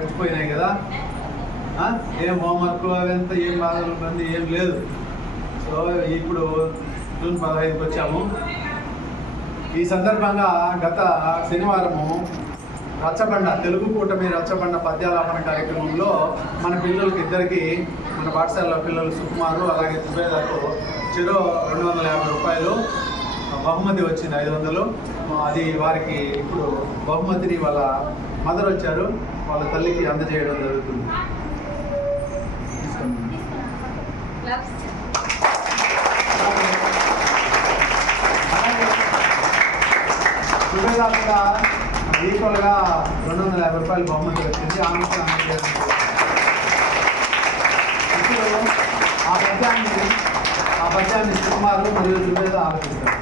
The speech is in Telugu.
గడిచిపోయినాయి కదా. ఏం హోంవర్క్ అవంతా ఏం బాధలు మంది ఏం లేదు. సో ఇప్పుడు జూన్ 15కి వచ్చాము. ఈ సందర్భంగా గత శనివారము రచ్చబండ తెలుగు కూటమి రచ్చబండ పద్యాలాపన కార్యక్రమంలో మన పిల్లలకి ఇద్దరికి మన పాఠశాల పిల్లలు సుకుమారు అలాగే సుబేదాకు చెరో 250 రూపాయలు బహుమతి వచ్చింది, 500. అది వారికి ఇప్పుడు బహుమతిని వాళ్ళ మదర్ వచ్చారు, వాళ్ళ తల్లికి అందజేయడం జరుగుతుంది. సుబేదా కూడా ఈక్వల్గా 250 రూపాయలు బహుమతి వచ్చింది. ఆమెకు అందజేయడం. ఇప్పుడు ఆ పద్యాన్ని సుకుమారు మరియు సుబేదా ఆలోచిస్తారు.